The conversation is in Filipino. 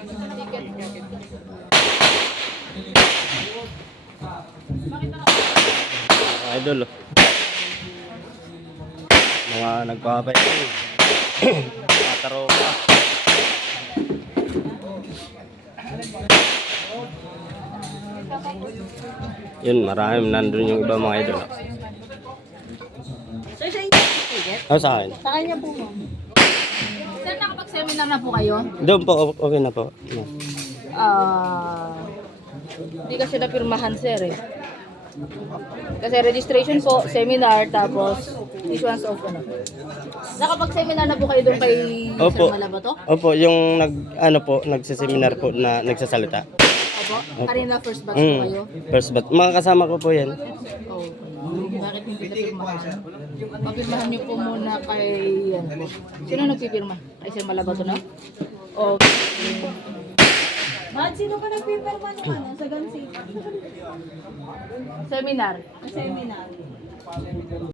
Mga idol, oh. Mga nagpapay. Mataro pa. Yun, marami nandun yung iba mga idol. Sir, sa inyo po ticket? Oh, sa akin. Sa kanya po, ma'am. Sir, nakapag-seminar na po kayo? Doon po, okay na po. No. Hindi kasi napirmahan, sir, eh. Kasi registration po, seminar, tapos issuance of ano. Nakapag-seminar na po kayo doon kay Opo. Sir Malabato? Opo, yung nagsiseminar po na nagsasalita. Opo? Kanina first batch po kayo? First bat. Mga kasama ko po yan. Oh, bakit hindi napirmahan? Papirmahan niyo po muna kay, yan po. Sino nagpipirma? Kay Sir Malabato na? Okay. Mahal, sino ba nagpipirma nung ano, sa Gansi? Seminar. Seminar.